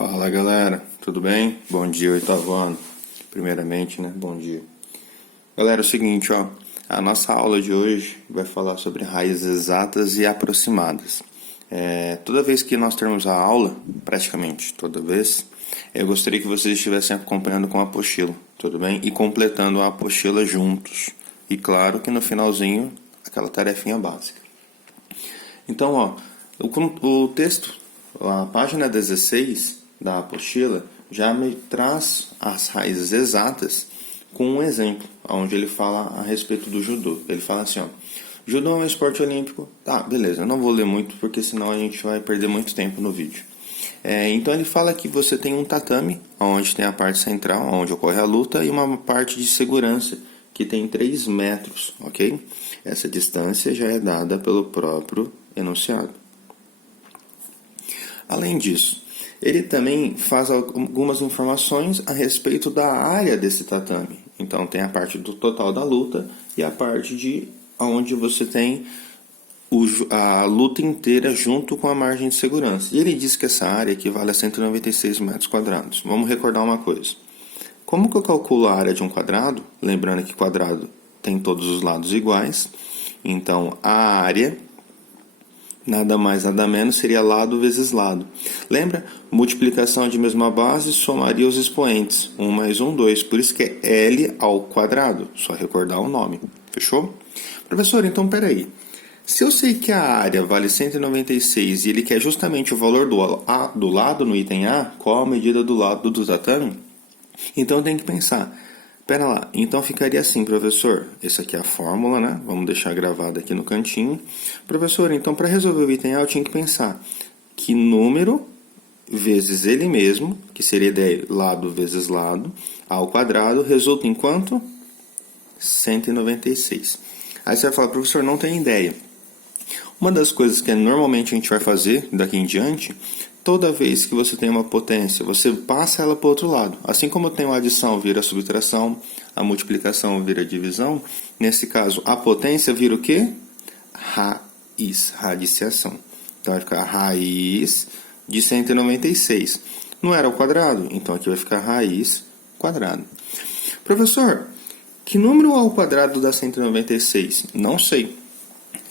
Fala galera, tudo bem? Bom dia, oitavo ano. Primeiramente, né? Bom dia. Galera, é o seguinte, ó. A nossa aula de hoje vai falar sobre raízes exatas e aproximadas. Toda vez que nós termos a aula, praticamente toda vez, eu gostaria que vocês estivessem acompanhando com a apostila, tudo bem? E completando a apostila juntos. E claro que no finalzinho, aquela tarefinha básica. Então, ó, o texto, a página 16 da apostila já me traz as raízes exatas com um exemplo, onde ele fala a respeito do judô. Ele fala assim, ó, judô é um esporte olímpico. Tá, beleza, eu não vou ler muito porque senão a gente vai perder muito tempo no vídeo. Então ele fala que você tem um tatame, onde tem a parte central, onde ocorre a luta, e uma parte de segurança, que tem 3 metros, ok? Essa distância já é dada pelo próprio enunciado. Além disso, ele também faz algumas informações a respeito da área desse tatame. Então tem a parte do total da luta e a parte de onde você tem a luta inteira junto com a margem de segurança. E ele diz que essa área equivale a 196 metros quadrados. Vamos recordar uma coisa. Como que eu calculo a área de um quadrado? Lembrando que quadrado tem todos os lados iguais. Então a área, nada mais nada menos, seria lado vezes lado. Lembra? Multiplicação de mesma base somaria os expoentes. 1 mais 1, 2. Por isso que é L ao quadrado. Só recordar o nome. Fechou? Professor, então peraí. Se eu sei que a área vale 196 e ele quer justamente o valor do lado no item A, qual a medida do lado do tatame? Então eu tenho que pensar. Pera lá, então ficaria assim, professor. Essa aqui é a fórmula, né? Vamos deixar gravada aqui no cantinho. Professor, então para resolver o item A eu tinha que pensar que número vezes ele mesmo, que seria lado vezes lado, ao quadrado, resulta em quanto? 196. Aí você vai falar, professor, não tem ideia. Uma das coisas que normalmente a gente vai fazer daqui em diante, toda vez que você tem uma potência, você passa ela para o outro lado. Assim como eu tenho a adição vira a subtração, a multiplicação vira a divisão, nesse caso a potência vira o quê? Raiz, radiciação. Então vai ficar raiz de 196. Não era ao quadrado, então aqui vai ficar raiz quadrado. Professor, que número ao quadrado dá 196? Não sei.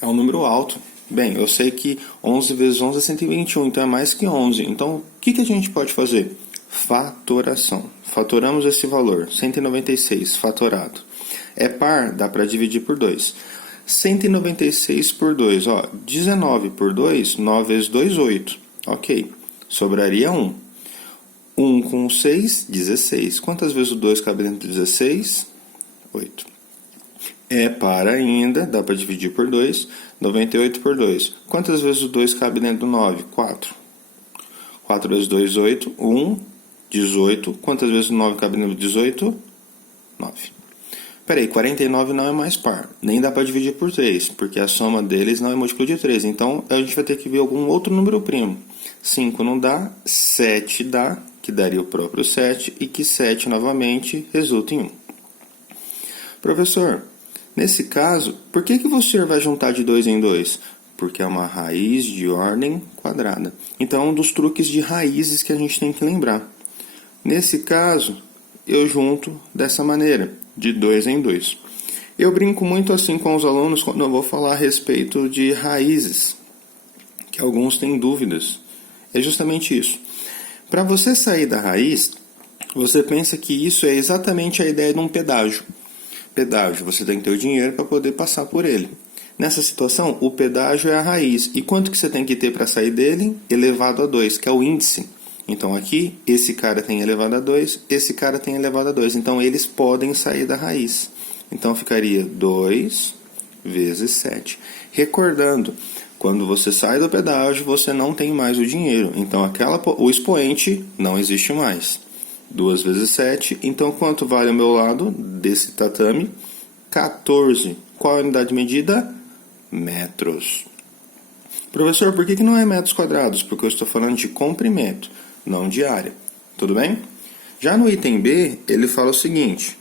É um número alto. Bem, eu sei que 11 vezes 11 é 121, então é mais que 11. Então, o que a gente pode fazer? Fatoração. Fatoramos esse valor, 196 fatorado. É par, dá para dividir por 2. 196 por 2, ó, 19 por 2, 9 vezes 2, 8. Ok, sobraria 1. 1 com 6, 16. Quantas vezes o 2 cabe dentro de 16? 8. É par ainda, dá para dividir por 2, 98 por 2. Quantas vezes o 2 cabe dentro do 9? 4. 4 vezes 2, 8. 1, 18. Quantas vezes o 9 cabe dentro do 18? 9. Peraí, 49 não é mais par. Nem dá para dividir por 3, porque a soma deles não é múltiplo de 3. Então, a gente vai ter que ver algum outro número primo. 5 não dá, 7 dá, que daria o próprio 7, e que 7 novamente resulta em 1. Professor, nesse caso, por que você vai juntar de 2 em 2? Porque é uma raiz de ordem quadrada. Então, é um dos truques de raízes que a gente tem que lembrar. Nesse caso, eu junto dessa maneira, de 2 em 2. Eu brinco muito assim com os alunos quando eu vou falar a respeito de raízes, que alguns têm dúvidas. É justamente isso. Para você sair da raiz, você pensa que isso é exatamente a ideia de um pedágio. Pedágio, você tem que ter o dinheiro para poder passar por ele. Nessa situação, o pedágio é a raiz. E quanto que você tem que ter para sair dele? Elevado a 2, que é o índice. Então aqui, esse cara tem elevado a 2, esse cara tem elevado a 2. Então eles podem sair da raiz. Então ficaria 2 vezes 7. Recordando, quando você sai do pedágio, você não tem mais o dinheiro. Então o expoente não existe mais. 2 vezes 7. Então, quanto vale o meu lado desse tatame? 14. Qual a unidade de medida? Metros. Professor, por que não é metros quadrados? Porque eu estou falando de comprimento, não de área. Tudo bem? Já no item B, ele fala o seguinte.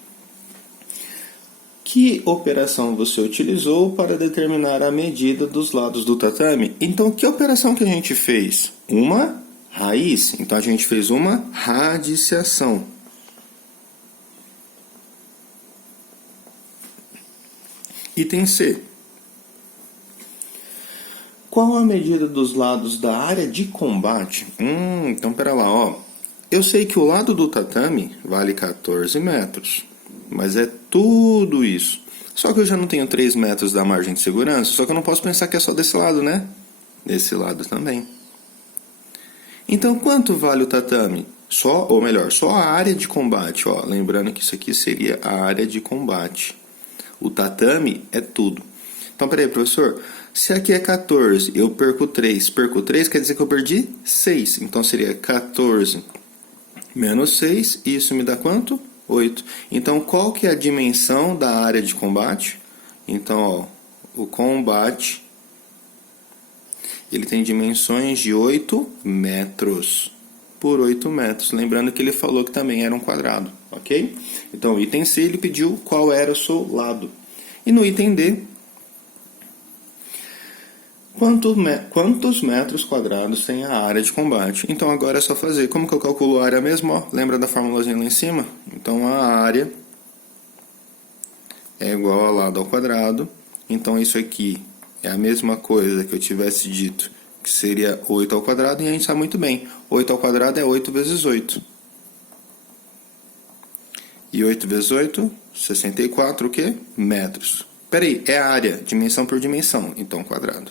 Que operação você utilizou para determinar a medida dos lados do tatame? Então, que operação que a gente fez? Uma raiz, então a gente fez uma radiciação. Item C. Qual a medida dos lados da área de combate? Então pera lá, ó. Eu sei que o lado do tatame vale 14 metros, mas é tudo isso. Só que eu já não tenho 3 metros da margem de segurança, só que eu não posso pensar que é só desse lado, né? Desse lado também. Então quanto vale o tatame? Ou melhor, só a área de combate, ó. Lembrando que isso aqui seria a área de combate. O tatame é tudo. Então, peraí, professor. Se aqui é 14, eu perco 3. Perco 3 quer dizer que eu perdi 6. Então, seria 14 menos 6. E isso me dá quanto? 8. Então, qual que é a dimensão da área de combate? Então, ó, o combate, ele tem dimensões de 8 metros por 8 metros. Lembrando que ele falou que também era um quadrado, ok? Então, o item C, ele pediu qual era o seu lado. E no item D, quantos metros quadrados tem a área de combate? Então, agora é só fazer. Como que eu calculo a área mesmo? Ó, lembra da formulazinha lá em cima? Então, a área é igual a lado ao quadrado. Então, isso aqui é a mesma coisa que eu tivesse dito, que seria 8 ao quadrado, e a gente sabe muito bem. 8 ao quadrado é 8 vezes 8. E 8 vezes 8, 64, o quê? Metros. Peraí, é a área, dimensão por dimensão, então quadrado.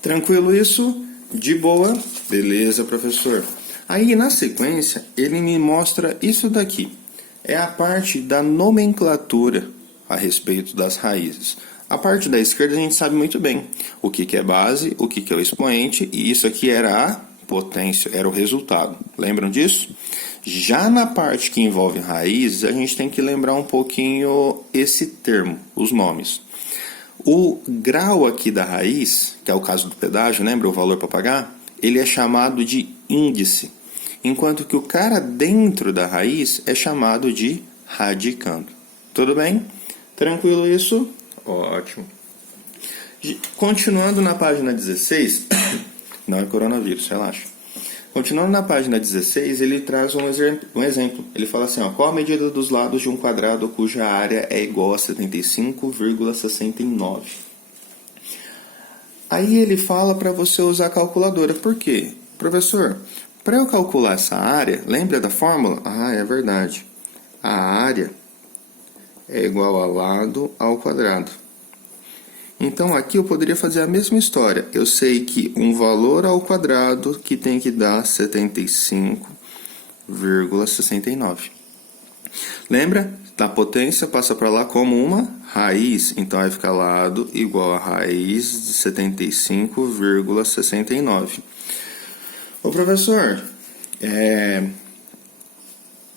Tranquilo isso? De boa? Beleza, professor. Aí, na sequência, ele me mostra isso daqui. É a parte da nomenclatura a respeito das raízes. A parte da esquerda a gente sabe muito bem o que é base, o que é o expoente, e isso aqui era a potência, era o resultado. Lembram disso? Já na parte que envolve raízes, a gente tem que lembrar um pouquinho esse termo, os nomes. O grau aqui da raiz, que é o caso do pedágio, lembra o valor para pagar? Ele é chamado de índice, enquanto que o cara dentro da raiz é chamado de radicando. Tudo bem? Tranquilo isso? Ótimo. Continuando na página 16, não é coronavírus, relaxa. Continuando na página 16, ele traz um exemplo. Ele fala assim, ó, qual a medida dos lados de um quadrado cuja área é igual a 75,69? Aí ele fala para você usar a calculadora. Por quê? Professor, para eu calcular essa área, lembra da fórmula? Ah, é verdade. A área é igual a lado ao quadrado. Então, aqui eu poderia fazer a mesma história. Eu sei que um valor ao quadrado que tem que dar 75,69. Lembra? Da potência passa para lá como uma raiz. Então, vai ficar lado igual a raiz de 75,69. Ô, professor,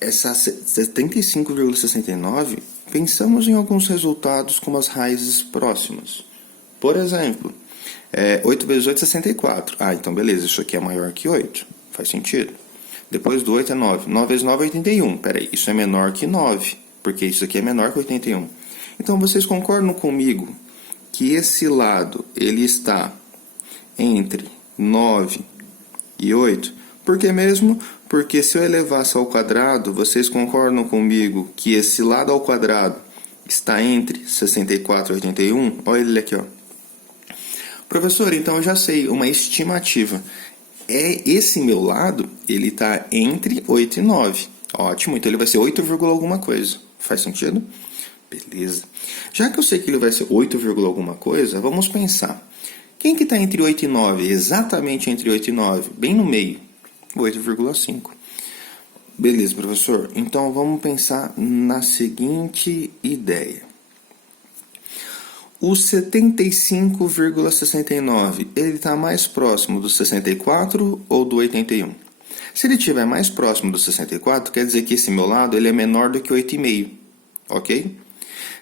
essa 75,69, pensamos em alguns resultados como as raízes próximas. Por exemplo, 8 vezes 8 é 64. Ah, então beleza, isso aqui é maior que 8. Faz sentido. Depois do 8 é 9. 9 vezes 9 é 81. Peraí, isso é menor que 9, porque isso aqui é menor que 81. Então, vocês concordam comigo que esse lado ele está entre 9 e 8? Por que mesmo? Porque se eu elevasse ao quadrado, vocês concordam comigo que esse lado ao quadrado está entre 64 e 81? Olha ele aqui, ó. Professor, então eu já sei, uma estimativa. Esse meu lado, ele está entre 8 e 9. Ótimo, então ele vai ser 8, alguma coisa. Faz sentido? Beleza. Já que eu sei que ele vai ser 8, alguma coisa, vamos pensar. Quem que está entre 8 e 9? Exatamente entre 8 e 9, bem no meio. 8,5. Beleza, professor. Então vamos pensar na seguinte ideia. O 75,69, ele está mais próximo do 64 ou do 81? Se ele estiver mais próximo do 64, quer dizer que esse meu lado ele é menor do que 8,5, ok?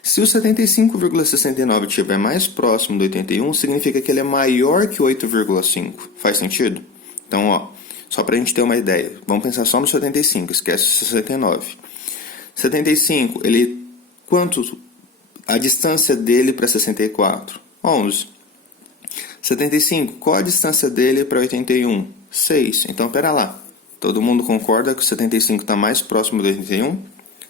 Se o 75,69 estiver mais próximo do 81, significa que ele é maior que 8,5. Faz sentido? Então, ó, só para a gente ter uma ideia, vamos pensar só no 75, esquece o 69. 75, quanto a distância dele para 64? 11. 75, qual a distância dele para 81? 6. Então, pera lá. Todo mundo concorda que o 75 está mais próximo do 81?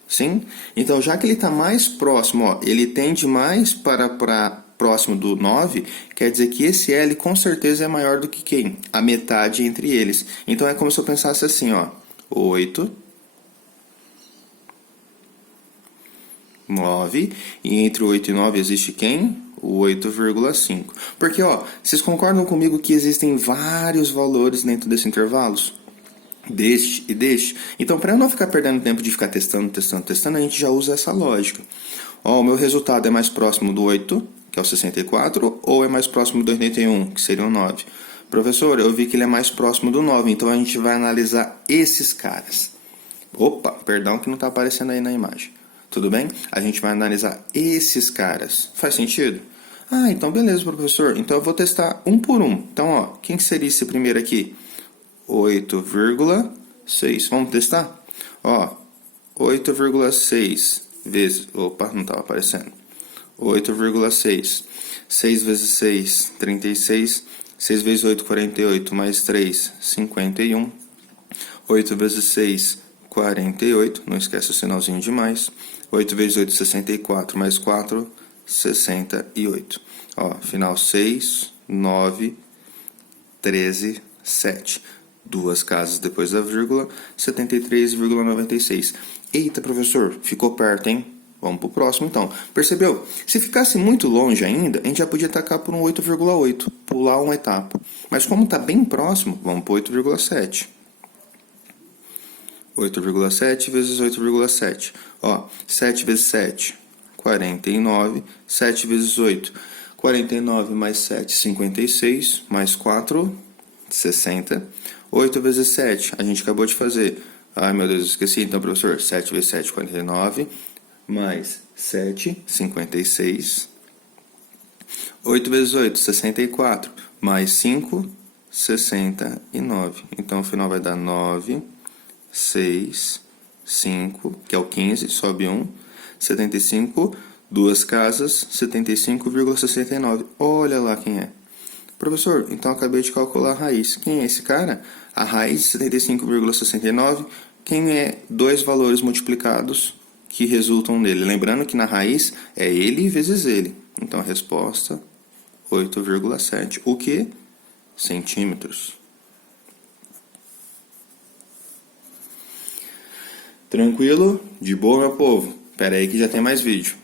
Sim? Então, já que ele está mais próximo, ó, ele tende mais para próximo do 9, quer dizer que esse L com certeza é maior do que quem? A metade entre eles. Então, é como se eu pensasse assim, ó. 8, 9, e entre 8 e 9 existe quem? O 8,5. Porque, ó, vocês concordam comigo que existem vários valores dentro desse intervalos? Deste e deste. Então, para eu não ficar perdendo tempo de ficar testando, a gente já usa essa lógica. Ó, o meu resultado é mais próximo do 8, que é o 64, ou é mais próximo do 81, que seria o 9? Professor, eu vi que ele é mais próximo do 9, então a gente vai analisar esses caras. Opa, perdão que não está aparecendo aí na imagem. Tudo bem? A gente vai analisar esses caras. Faz sentido? Ah, então beleza, professor. Então eu vou testar um por um. Então, ó, quem seria esse primeiro aqui? 8,6. Vamos testar? Ó, 8,6 vezes... Opa, não estava aparecendo. 8,6. 6 vezes 6, 36. 6 vezes 8, 48. Mais 3, 51. 8 vezes 6, 48. Não esquece o sinalzinho de mais. 8 vezes 8, 64. Mais 4, 68. Ó, final 6, 9, 13, 7. Duas casas depois da vírgula, 73,96. Eita, professor, ficou perto, hein? Vamos pro próximo, então. Percebeu? Se ficasse muito longe ainda, a gente já podia atacar por um 8,8, pular uma etapa. Mas como está bem próximo, vamos pro 8,7. 8,7 vezes 8,7. Ó, 7 vezes 7, 49. 7 vezes 8, 49 mais 7, 56. Mais 4, 60. 8 vezes 7, a gente acabou de fazer. Ai, meu Deus, esqueci. Então, professor, 7 vezes 7, 49. Mais 7, 56. 8 vezes 8, 64. Mais 5, 69. Então, o final vai dar 9, 6, 5, que é o 15, sobe 1. 75, duas casas, 75,69. Olha lá quem é. Professor, então acabei de calcular a raiz. Quem é esse cara? A raiz de 75,69, quem é dois valores multiplicados que resultam nele? Lembrando que na raiz é ele vezes ele. Então a resposta, 8,7. O que? Centímetros. Tranquilo? De boa, meu povo? Pera aí que já tem mais vídeo.